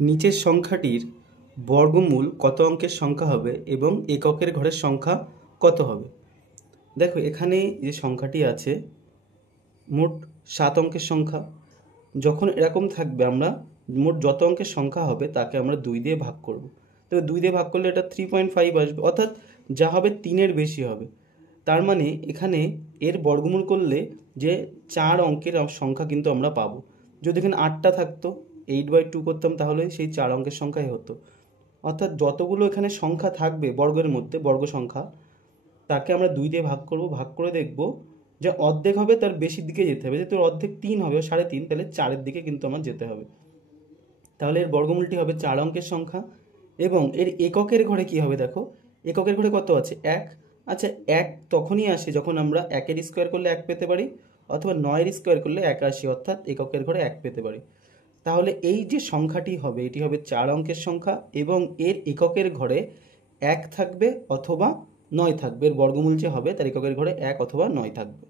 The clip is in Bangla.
নিচের সংখ্যাটির বর্গমূল কত অঙ্কের সংখ্যা হবে এবং এককের ঘরের সংখ্যা কত হবে। দেখো এখানে যে সংখ্যাটি আছে মোট 7 অঙ্কের সংখ্যা। যখন এরকম থাকবে আমরা মোট যত অঙ্কের সংখ্যা হবে তাকে আমরা 2 দিয়ে ভাগ করব। তবে 2 দিয়ে ভাগ করলে এটা 3.5 আসবে, অর্থাৎ যা হবে 3-এর বেশি হবে। তার মানে এখানে এর বর্গমূল করলে যে 4 অঙ্কের সংখ্যা কিন্তু আমরা পাবো। যদি এখানে 8টা থাকতো 8/2 করতাম তাহলে সেই 4 অঙ্কের সংখ্যাই হতো। অর্থাৎ যতগুলো এখানে সংখ্যা থাকবে বর্গের মধ্যে বর্গ সংখ্যা তাকে আমরা 2 দিয়ে ভাগ করব, ভাগ করে দেখব যে অর্ধেক হবে তার বেশির দিকে যেতে হবে। যেহেতু অর্ধেক 3 হবে 3.5, তাহলে 4-এর দিকে কিন্তু আমার যেতে হবে। তাহলে এর বর্গমূলটি হবে 4 অঙ্কের সংখ্যা। এবং এর এককের ঘরে কি হবে দেখো, এককের ঘরে কত আছে 1। আচ্ছা 1 তখনই আসে যখন আমরা 1-এর স্কোয়ার করলে 1 পেতে পারি, অথবা 9-এর স্কোয়ার করলে 1 আসে, অর্থাৎ এককের ঘরে 1 পেতে পারি। তাহলে এই যে সংখ্যাটি হবে এটি হবে 4 অঙ্কের সংখ্যা এবং এর এককের ঘরে 1 থাকবে অথবা 9 থাকবে। এর বর্গমূল যে হবে তার এককের ঘরে 1 অথবা 9 থাকবে।